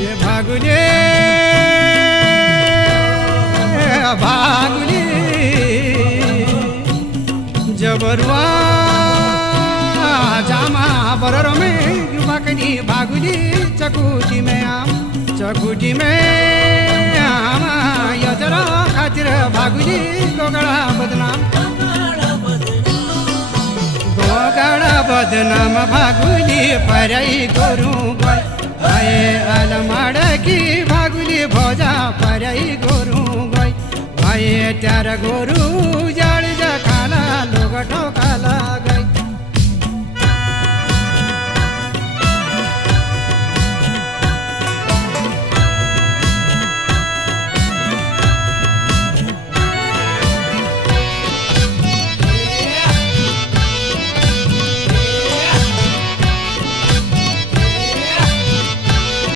ये भागुले भागुले जबरुआ जामा बरर में युवकनी भागुली चकुटी में आम यजरा खातिर भागुली गोगड़ा बदनाम भागुली पराई गोरु गए अलमाड़ की भागुली भोजा पराई गोरु गए भए त्यार गोरु जाड़ जा खाला लोग